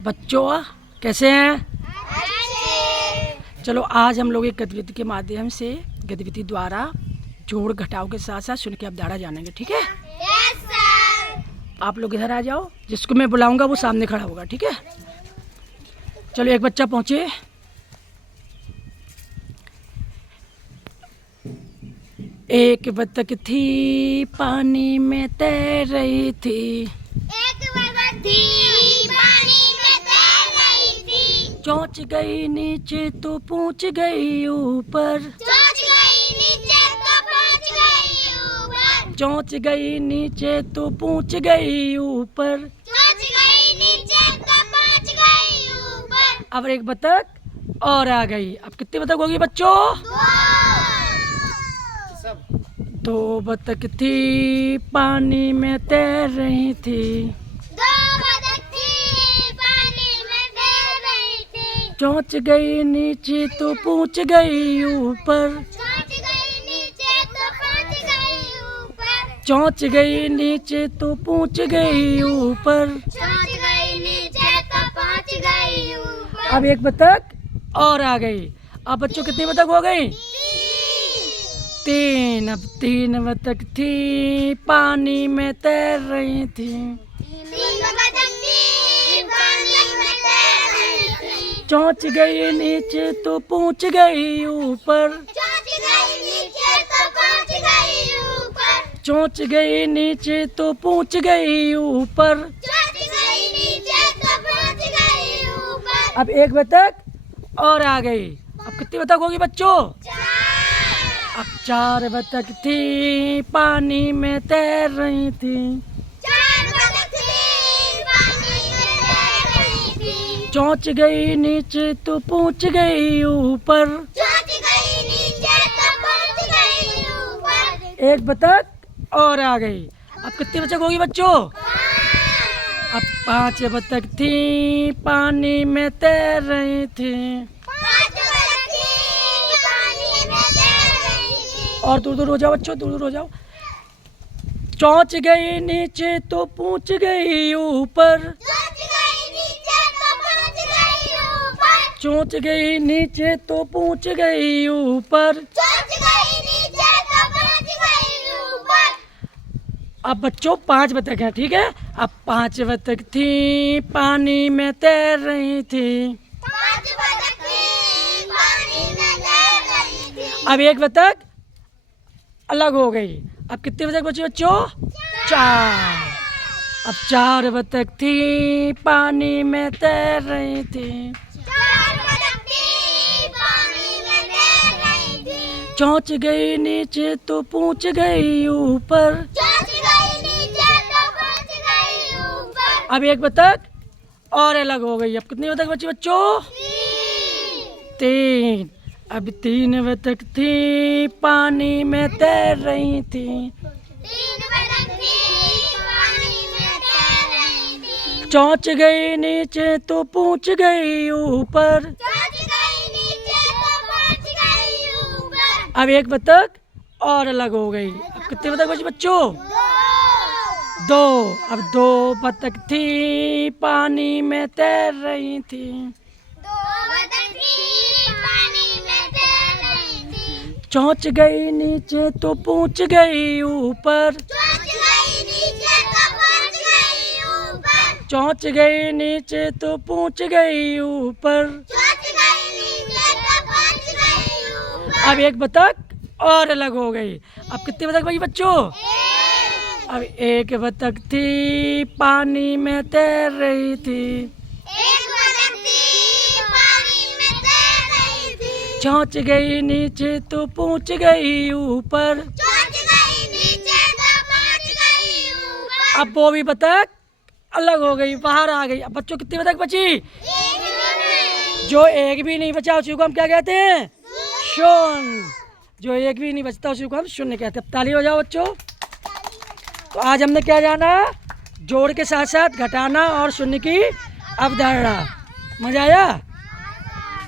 बच्चों कैसे हैं? चलो आज हम लोग एक गतिविधि के माध्यम से गतिविधि द्वारा जोड़ घटाव के साथ साथ शून्य की अवधारणा जानेंगे। ठीक है? Yes sir. आप लोग इधर आ जाओ, जिसको मैं बुलाऊंगा वो सामने खड़ा होगा। ठीक है? चलो एक बच्चा पहुंचे। एक बतख थी पानी में तैर रही थी। एक बतख थी पानी में तैर रही थी। चोंच गई नीचे तो पूंछ गई ऊपर। चोंच गई नीचे तो पहुंच गई ऊपर। चोंच गई नीचे तो पूंछ गई ऊपर। चोंच गई नीचे तो पहुंच गई ऊपर। अब एक बतख और आ गई। अब कितनी बतख होगी बच्चों? दो बतख थी पानी में तैर रही थी। दो बतख थी पानी में तैर रही थी। चोंच गई नीचे तो पूंछ गई ऊपर। चोंच गई नीचे तो पहुंच गई ऊपर। चोंच गई नीचे तो पूंछ गई ऊपर। चोंच गई नीचे तो पहुंच गई ऊपर। अब एक बतख और आ गई। अब बच्चों कितनी बतख हो गई? तीन। अब तीन बतख थी पानी में तैर रही थी। तीन बतख थी पानी में तैर रही थी। चोंच गई नीचे तो पूंछ गई ऊपर। चोंच गई नीचे तो पहुंच गई ऊपर। चोंच गई नीचे तो पूंछ गई ऊपर। चोंच गई नीचे तो पहुंच गई ऊपर। अब एक बतख और आ गई। अब कितनी बतख होगी बच्चों? अब चार बतख थी पानी में तैर रही थी। चार बतख थी पानी में तैर रही थी। चोंच गई नीचे तो पूंछ गई ऊपर। चोंच गई नीचे तो पहुंच गई ऊपर। एक बतख और आ गई। अब कितनी बतख होगी बच्चों? अब पांच बतख थी पानी में तैर रही थी। पांच बतख थी पानी में तैर रही थी। और दूर दूर हो जाओ बच्चों, दूर दूर हो जाओ। चोंच गई नीचे तो पूंछ गई ऊपर। चोंच गई नीचे तो पहुंच गई ऊपर। चोंच गई नीचे तो पूंछ गई ऊपर। चोंच गई नीचे तो पहुंच गई ऊपर। अब बच्चों पांच बतख हैं। ठीक है? अब पांच बतख थी पानी में तैर रही थी। पांच बतख थी पानी में तैर रही थी। अब एक बतख अलग हो गई। अब कितनी बतख बची बच्चों? चार। अब चार बतख थी पानी में तैर रही थी। चार बतख थी पानी में तैर रही थी। चोंच गई नीचे तो पूंछ गई ऊपर। चोंच गई नीचे तो पहुंच गई ऊपर। अब एक बतख और अलग हो गई। अब कितनी बतख बची बच्चों? तीन। अब तीन बतख थी पानी में तैर रही थी। तीन बतख थी पानी में तैर रही थी। चोंच गई नीचे तो पूंछ गई ऊपर। चोंच गई नीचे तो पहुंच गई ऊपर। अब एक बतख और अलग हो गई। अब कितनी बतख बची बच्चों? दो। अब दो बतख थी पानी में तैर रही थी। दो बतख थी पानी में तैर रही थी। चोंच गई नीचे तो पूंछ गई ऊपर। चोंच गई नीचे तो पहुंच गई ऊपर। चोंच गई नीचे तो पूंछ गई ऊपर। चोंच गई नीचे तो पहुंच गई ऊपर। अब एक बतख और अलग हो गई। अब कितनी बतख बची बच्चों? अब एक बतख थी पानी में तैर रही थी। एक बतख थी पानी में तैर रही थी। चोंच गई नीचे तो पूंछ गई ऊपर। चोंच गई नीचे तो पहुंच गई ऊपर। अब वो भी बतख अलग हो गई, बाहर आ गई। अब बच्चों कितनी बतख बची? जो एक भी नहीं बचा उसी को हम क्या कहते हैं? शून्य। जो एक भी नहीं बचता उसी को हम शून्य कहते हैं। अब ताली हो जाओ बच्चों। तो आज हमने क्या जाना? जोड़ के साथ साथ घटाना और शून्य की अवधारणा। मजा आया?